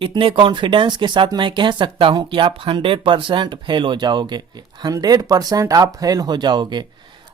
इतने कॉन्फिडेंस के साथ मैं कह सकता हूं कि आप 100% फेल हो जाओगे। 100% आप फेल हो जाओगे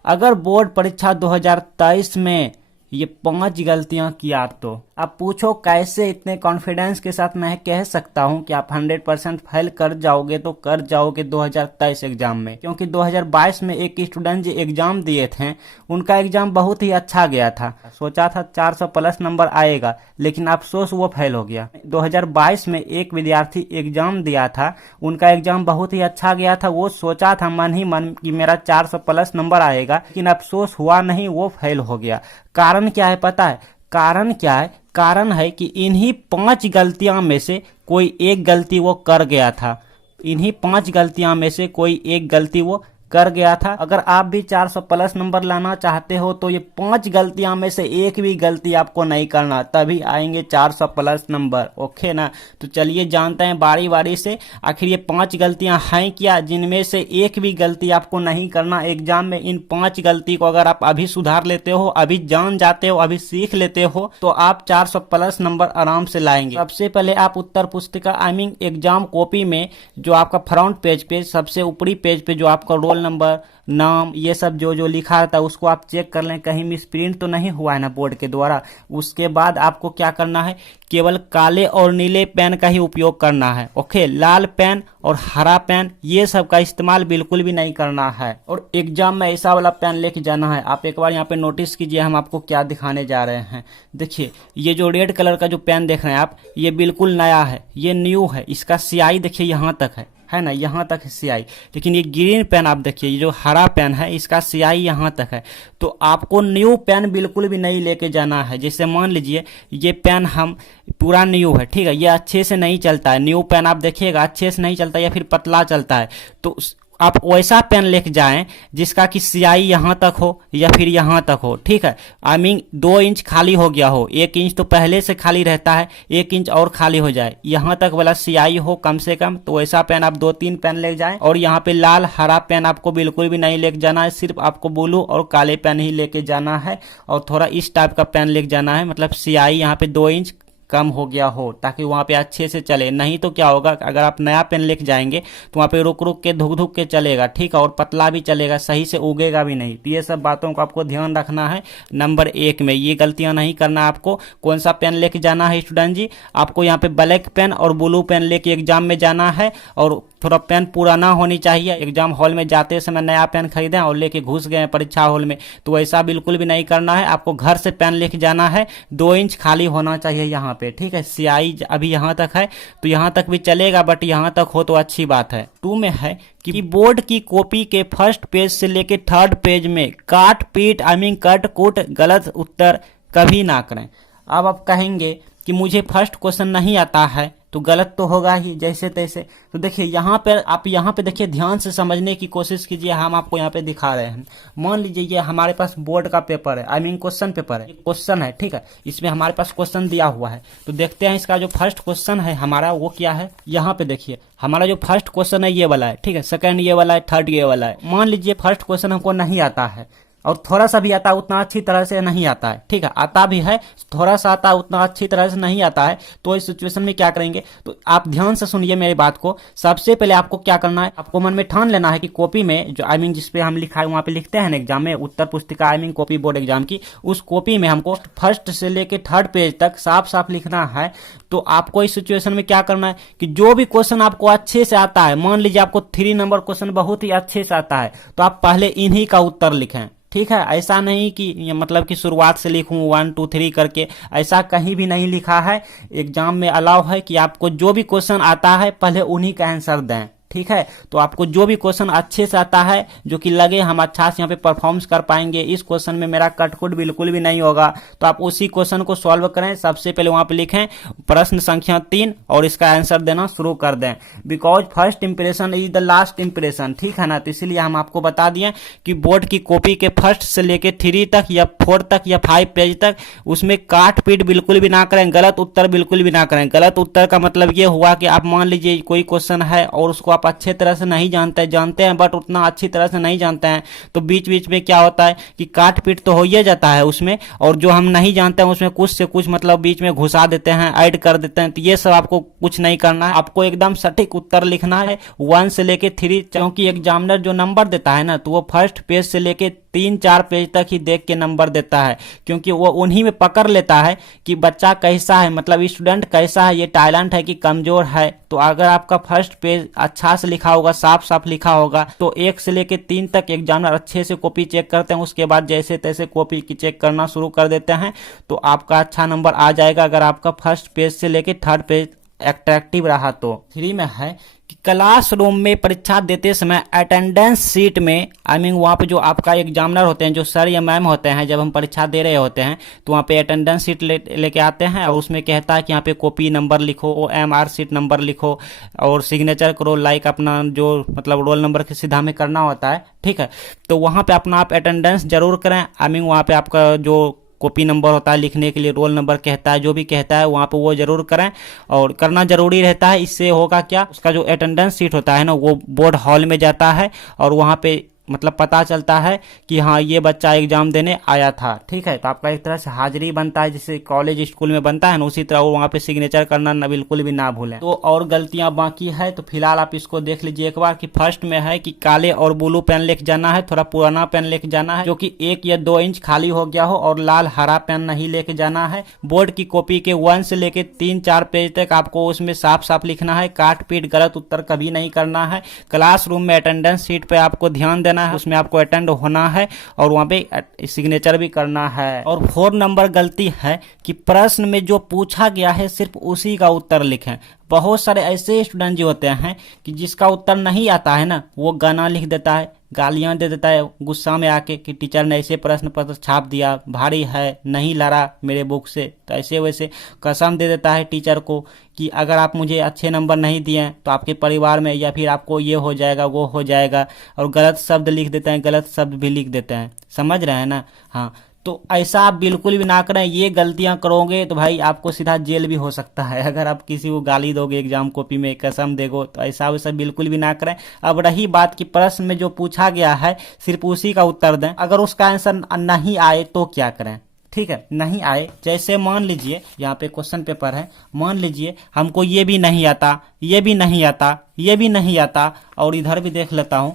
अगर बोर्ड परीक्षा 2023 में ये 5 गलतियां किया तो। अब पूछो कैसे इतने कॉन्फिडेंस के साथ मैं कह सकता हूं कि आप 100% फेल कर जाओगे, तो कर जाओगे 2023 एग्जाम में। क्योंकि 2022 में एक स्टूडेंट जो एग्जाम दिए थे उनका एग्जाम बहुत ही अच्छा गया था, सोचा था 400 प्लस नंबर आएगा, लेकिन अफसोस वो फेल हो गया। 2022 में एक विद्यार्थी एग्जाम दिया था, उनका एग्जाम बहुत ही अच्छा गया था, वो सोचा था मन ही मन कि मेरा 400 प्लस नंबर आएगा, लेकिन अफसोस हुआ नहीं, वो फेल हो गया। कारण क्या है पता है? कारण क्या है? कारण है कि इन्हीं 5 गलतियां में से कोई एक गलती वो कर गया था। इन्हीं 5 गलतियां में से कोई एक गलती वो कर गया था। अगर आप भी 400 प्लस नंबर लाना चाहते हो तो ये 5 गलतियां में से एक भी गलती आपको नहीं करना, तभी आएंगे 400 प्लस नंबर। ओके ना? तो चलिए जानते हैं बारी बारी से आखिर ये 5 गलतियां हैं क्या, जिनमें से एक भी गलती आपको नहीं करना एग्जाम में। इन 5 गलती को अगर आप अभी सुधार लेते हो, अभी जान जाते हो, अभी सीख लेते हो, तो आप 400 प्लस नंबर आराम से लाएंगे। सबसे पहले आप उत्तर पुस्तिका एग्जाम कॉपी में जो आपका फ्रंट पेज पे सबसे ऊपरी पेज पे जो आपका रोल नंबर, नाम, ये सब जो जो लिखा रहता है उसको आप चेक कर लें कहीं मिसप्रिंट तो नहीं हुआ है ना बोर्ड के द्वारा। उसके बाद आपको क्या करना है, केवल काले और नीले पेन का ही उपयोग करना है। ओके, लाल पेन और हरा पेन ये सब का इस्तेमाल बिल्कुल भी नहीं करना है। और एग्जाम में ऐसा वाला पेन लेके जाना है। आप एक बार यहाँ पे नोटिस कीजिए हम आपको क्या दिखाने जा रहे हैं। देखिए ये जो रेड कलर का जो पेन देख रहे हैं आप, ये बिल्कुल नया है, ये न्यू है। इसका स्याही देखिए यहाँ तक है ना, यहाँ तक है स्याही। लेकिन ये ग्रीन पेन आप देखिए, ये जो हरा पेन है इसका स्याही यहाँ तक है। तो आपको न्यू पेन बिल्कुल भी नहीं लेके जाना है। जैसे मान लीजिए ये पेन हम पूरा न्यू है, ठीक है, ये अच्छे से नहीं चलता है। न्यू पेन आप देखिएगा अच्छे से नहीं चलता या फिर पतला चलता है। तो आप वैसा पेन लेके जाएं जिसका कि स्याही यहाँ तक हो या फिर यहाँ तक हो, ठीक है। आई मीन 2 इंच खाली हो गया हो, 1 इंच तो पहले से खाली रहता है, 1 इंच और खाली हो जाए, यहाँ तक वाला स्याही हो कम से कम। तो वैसा पेन आप 2-3 पेन ले जाएं। और यहाँ पे लाल हरा पेन आपको बिल्कुल भी नहीं लेके जाना है, सिर्फ आपको ब्लू और काले पेन ही लेके जाना है। और थोड़ा इस टाइप का पेन लेके जाना है, मतलब स्याही यहाँ पे 2 इंच कम हो गया हो, ताकि वहाँ पे अच्छे से चले। नहीं तो क्या होगा, अगर आप नया पेन लेके जाएंगे तो वहाँ पे रुक रुक के धुक धुक के चलेगा, ठीक है, और पतला भी चलेगा, सही से उगेगा भी नहीं। तो ये सब बातों को आपको ध्यान रखना है। नंबर 1 में ये गलतियां नहीं करना। आपको कौन सा पेन लेके जाना है स्टूडेंट जी? आपको यहाँ पे ब्लैक पेन और ब्लू पेन लेके एग्जाम में जाना है। और थोड़ा पेन पुराना होनी चाहिए। एग्जाम हॉल में जाते समय नया पेन खरीदें और लेके घुस गए परीक्षा हॉल में, तो ऐसा बिल्कुल भी नहीं करना है। आपको घर से पेन लेके जाना है, 2 इंच खाली होना चाहिए यहाँ पे, ठीक है। स्याही अभी यहाँ तक है तो यहाँ तक भी चलेगा, बट यहाँ तक हो तो अच्छी बात है। 2 में है कि बोर्ड की कॉपी के फर्स्ट पेज से लेके 3rd पेज में काट पीट कट कूट गलत उत्तर कभी ना करें। अब आप कहेंगे कि मुझे फर्स्ट क्वेश्चन नहीं आता है, तो गलत तो होगा ही जैसे तैसे। तो देखिए यहाँ पे आप यहाँ पे देखिए, ध्यान से समझने की कोशिश कीजिए। हम आपको यहाँ पे दिखा रहे हैं। मान लीजिए ये हमारे पास बोर्ड का पेपर है, क्वेश्चन पेपर है, क्वेश्चन है, ठीक है। इसमें हमारे पास क्वेश्चन दिया हुआ है, तो देखते हैं इसका जो फर्स्ट क्वेश्चन है हमारा वो क्या है। यहाँ पे देखिए हमारा जो फर्स्ट क्वेश्चन है ये वाला है, ठीक है, सेकंड ये वाला है, थर्ड ये वाला है। मान लीजिए फर्स्ट क्वेश्चन हमको नहीं आता है, और थोड़ा सा भी आता है, उतना अच्छी तरह से नहीं आता है, ठीक है, आता भी है थोड़ा सा आता है, उतना अच्छी तरह से नहीं आता है। तो इस सिचुएशन में क्या करेंगे, तो आप ध्यान से सुनिए मेरी बात को। सबसे पहले आपको क्या करना है, आपको मन में ठान लेना है कि कॉपी में जो जिसपे हम लिखा है वहां पे लिखते हैं ना एग्जाम में, उत्तर पुस्तिका कॉपी बोर्ड एग्जाम की, उस कॉपी में हमको फर्स्ट से लेके 3rd पेज तक साफ साफ लिखना है। तो आपको इस सिचुएशन में क्या करना है कि जो भी क्वेश्चन आपको अच्छे से आता है, मान लीजिए आपको 3 नंबर क्वेश्चन बहुत ही अच्छे से आता है, तो आप पहले इन्हीं का उत्तर लिखें, ठीक है। ऐसा नहीं कि मतलब कि शुरुआत से लिखूं 1 2 3 करके, ऐसा कहीं भी नहीं लिखा है। एग्जाम में अलाउ है कि आपको जो भी क्वेश्चन आता है पहले उन्हीं का आंसर दें, ठीक है। तो आपको जो भी क्वेश्चन अच्छे से आता है, जो कि लगे हम अच्छा से यहाँ पे परफॉर्म्स कर पाएंगे, इस क्वेश्चन में मेरा कटकुट बिल्कुल भी नहीं होगा, तो आप उसी क्वेश्चन को सॉल्व करें। सबसे पहले वहां पे लिखें प्रश्न संख्या 3 और इसका आंसर देना शुरू कर दें। Because first impression is the last impression, ठीक है ना। तो इसीलिए हम आपको बता दिए कि बोर्ड की कॉपी के फर्स्ट से लेके 3 तक या 4 तक या 5 पेज तक उसमें काट पीट बिल्कुल भी ना करें, गलत उत्तर बिल्कुल भी ना करें। गलत उत्तर का मतलब ये हुआ कि आप मान लीजिए कोई क्वेश्चन है और उसको आप अच्छे तरह से नहीं जानते हैं बट उतना अच्छी तरह से नहीं जानते हैं, तो बीच बीच में क्या होता है कि काट पीट तो हो ही जाता है उसमें, और जो हम नहीं जानते हैं उसमें कुछ से कुछ मतलब बीच में घुसा देते हैं, ऐड कर देते हैं। तो ये सब आपको कुछ नहीं करना है, आपको एकदम सटीक उत्तर लिखना है 1 से लेके 3, क्योंकि एग्जामिनर जो नंबर देता है ना, तो वो फर्स्ट पेज से लेके 3-4 पेज तक ही देख के नंबर देता है, क्योंकि वो उन्हीं में पकड़ लेता है कि बच्चा कैसा है, मतलब स्टूडेंट कैसा है, ये टैलेंट है कि कमजोर है। तो अगर आपका फर्स्ट पेज अच्छा से लिखा होगा, साफ साफ लिखा होगा, तो 1 से लेके 3 तक एग्जामिनर अच्छे से कॉपी चेक करते हैं, उसके बाद जैसे तैसे कॉपी की चेक करना शुरू कर देते हैं, तो आपका अच्छा नंबर आ जाएगा अगर आपका फर्स्ट पेज से लेके 3rd पेज अट्रैक्टिव रहा। तो 3 में है कि क्लासरूम में परीक्षा देते समय अटेंडेंस सीट में, वहाँ पे जो आपका एग्जामिनर होते हैं, जो सर या मैम होते हैं, जब हम परीक्षा दे रहे होते हैं तो वहाँ पे अटेंडेंस सीट लेके आते हैं, और उसमें कहता है कि यहाँ पे कॉपी नंबर लिखो, OMR सीट नंबर लिखो और सिग्नेचर करो, लाइक अपना जो मतलब रोल नंबर के सीधा में करना होता है, ठीक है। तो वहाँ पे अपना आप अटेंडेंस जरूर करें। वहाँ पे आपका जो कॉपी नंबर होता है लिखने के लिए, रोल नंबर कहता है, जो भी कहता है वहाँ पे वो जरूर करें, और करना जरूरी रहता है। इससे होगा क्या, उसका जो अटेंडेंस सीट होता है ना, वो बोर्ड हॉल में जाता है, और वहाँ पे मतलब पता चलता है कि हाँ ये बच्चा एग्जाम देने आया था, ठीक है। तो आपका एक तरह से हाजिरी बनता है, जैसे कॉलेज स्कूल में बनता है ना, उसी तरह वो वहाँ पे सिग्नेचर करना ना बिल्कुल भी ना भूलें। तो और गलतियां बाकी है, तो फिलहाल आप इसको देख लीजिए एक बार कि फर्स्ट में है कि काले और ब्लू पेन लेके जाना है, थोड़ा पुराना पेन लेके जाना है जो कि 1 या 2 इंच खाली हो गया हो, और लाल हरा पेन नहीं लेके जाना है। बोर्ड की कॉपी के 1 से लेके 3-4 पेज तक आपको उसमें साफ साफ लिखना है, काट पीट गलत उत्तर कभी नहीं करना है। क्लासरूम में अटेंडेंस सीट पे आपको ध्यान देना है, उसमें आपको अटेंड होना है और वहां पे सिग्नेचर भी करना है। और 4 नंबर गलती है कि प्रश्न में जो पूछा गया है सिर्फ उसी का उत्तर लिखें। बहुत सारे ऐसे स्टूडेंट जो होते हैं कि जिसका उत्तर नहीं आता है ना, वो गाना लिख देता है, गालियां दे देता है गुस्सा में आके कि टीचर ने ऐसे प्रश्न पत्र छाप दिया, भारी है, नहीं लड़ा मेरे बुक से। तो ऐसे वैसे कसम दे देता है टीचर को कि अगर आप मुझे अच्छे नंबर नहीं दिए तो आपके परिवार में या फिर आपको ये हो जाएगा वो हो जाएगा, और गलत शब्द लिख देते हैं, गलत शब्द भी लिख देते हैं, समझ रहे हैं ना। हाँ, तो ऐसा आप बिल्कुल भी ना करें। ये गलतियां करोगे तो भाई आपको सीधा जेल भी हो सकता है, अगर आप किसी को गाली दोगे एग्जाम कॉपी में, कसम देगो, तो ऐसा वैसा बिल्कुल भी ना करें। अब रही बात कि प्रश्न में जो पूछा गया है सिर्फ उसी का उत्तर दें, अगर उसका आंसर नहीं आए तो क्या करें, ठीक है। नहीं आए, जैसे मान लीजिए यहाँ पे क्वेश्चन पेपर है, मान लीजिए हमको ये भी नहीं आता, ये भी नहीं आता, ये भी नहीं आता, और इधर भी देख लेता हूँ,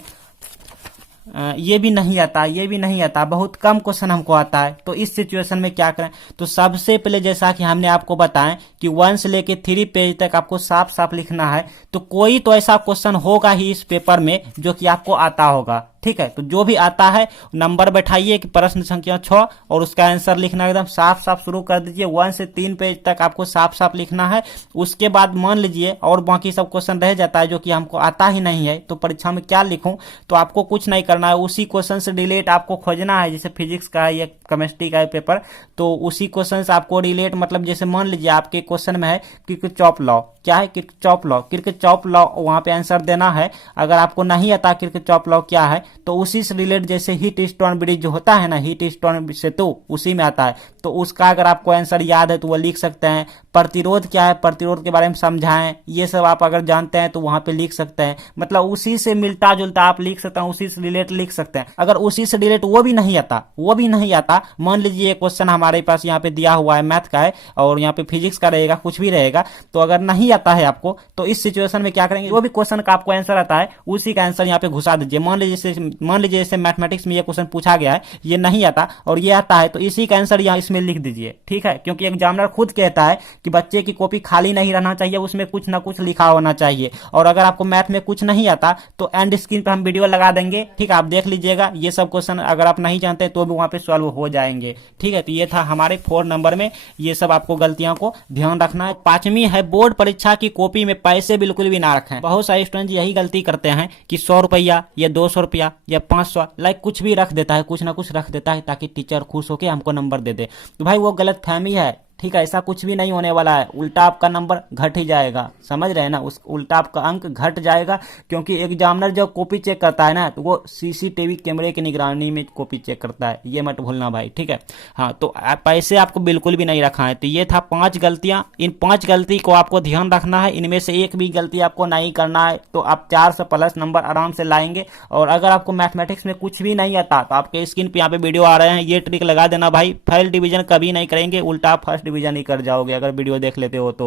ये भी नहीं आता, ये भी नहीं आता, बहुत कम क्वेश्चन हमको आता है। तो इस सिचुएशन में क्या करें, तो सबसे पहले जैसा कि हमने आपको बताया कि 1 से लेके 3 पेज तक आपको साफ साफ लिखना है। तो कोई तो ऐसा क्वेश्चन होगा ही इस पेपर में जो कि आपको आता होगा, ठीक है। तो जो भी आता है नंबर बैठाइए कि प्रश्न संख्या 6 और उसका आंसर लिखना एकदम साफ साफ शुरू कर दीजिए। 1 से 3 पेज तक आपको साफ साफ लिखना है। उसके बाद मान लीजिए और बाकी सब क्वेश्चन रह जाता है जो कि हमको आता ही नहीं है, तो परीक्षा में क्या लिखूं, तो आपको कुछ नहीं करना है, उसी क्वेश्चन से रिलेट आपको खोजना है। जैसे फिजिक्स का है या केमिस्ट्री का है पेपर, तो उसी क्वेश्चन से आपको रिलेट, मतलब जैसे मान लीजिए आपके क्वेश्चन में है किरचॉफ लॉ, क्या है किरचॉफ लॉ, किरचॉफ लॉ वहां पे आंसर देना है। अगर आपको नहीं आता किरचॉफ लॉ क्या है, तो उसी से रिलेट, जैसे हीट स्टोन ब्रिज जो होता है ना, हीट स्टोन सेतु उसी में आता है, तो उसका अगर आपको आंसर याद है तो वो लिख सकते हैं। प्रतिरोध क्या है, प्रतिरोध के बारे में समझाएं, ये सब आप अगर जानते हैं तो वहां पे लिख सकते हैं। मतलब उसी से मिलता जुलता आप लिख सकते हैं, उसी से रिलेट लिख सकते हैं। अगर उसी से रिलेट वो भी नहीं आता, वो भी नहीं आता, मान लीजिए क्वेश्चन हमारे पास यहाँ पे दिया हुआ है, मैथ का है और यहाँ पे फिजिक्स का रहेगा, कुछ भी रहेगा, तो अगर नहीं आता है आपको, तो इस सिचुएशन में क्या करेंगे, जो भी क्वेश्चन का आपको आंसर आता है उसी का आंसर यहाँ पे घुसा दीजिए। मान लीजिए जैसे मैथमेटिक्स में ये क्वेश्चन पूछा गया है, ये नहीं आता और ये आता है, तो इसी का आंसर यहाँ इसमें लिख दीजिए, ठीक है। क्योंकि एग्जामिनर खुद कहता है कि बच्चे की कॉपी खाली नहीं रहना चाहिए, उसमें कुछ ना कुछ लिखा होना चाहिए। और अगर आपको मैथ में कुछ नहीं आता तो एंड स्क्रीन पर हम वीडियो लगा देंगे, ठीक है, आप देख लीजिएगा। ये सब क्वेश्चन अगर आप नहीं जानते तो भी वहां पे सॉल्व हो जाएंगे, ठीक है। तो ये था हमारे 4 नंबर में, ये सब आपको गलतियों को ध्यान रखना है। 5वीं है, बोर्ड परीक्षा की कॉपी में पैसे बिल्कुल भी ना रखें। बहुत सारे स्टूडेंट यही गलती करते हैं कि 100 रुपया या 200 रुपया या 500 लाइक कुछ भी रख देता है, कुछ ना कुछ रख देता है ताकि टीचर खुश होकर हमको नंबर दे दे। तो भाई वो गलत फहमी है। ठीक है, ऐसा कुछ भी नहीं होने वाला है, उल्टा आपका नंबर घट ही जाएगा, समझ रहे हैं ना, उस उल्टा आपका अंक घट जाएगा, क्योंकि एग्जामिनर जब कॉपी चेक करता है ना तो वो सीसीटीवी कैमरे की निगरानी में कॉपी चेक करता है, ये मत भूलना भाई, ठीक है। हाँ, तो पैसे आपको बिल्कुल भी नहीं रखा है। तो ये था 5 गलतियां, इन 5 गलती को आपको ध्यान रखना है, इनमें से एक भी गलती आपको नहीं करना है, तो आप 400 प्लस नंबर आराम से लाएंगे। और अगर आपको मैथमेटिक्स में कुछ भी नहीं आता तो आपके स्क्रीन पे यहाँ पे वीडियो आ रहे हैं, ये ट्रिक लगा देना भाई, फेल डिवीजन कभी नहीं करेंगे, उल्टा आप फर्स्ट डिवीजन ही कर जाओगे अगर वीडियो देख लेते हो तो।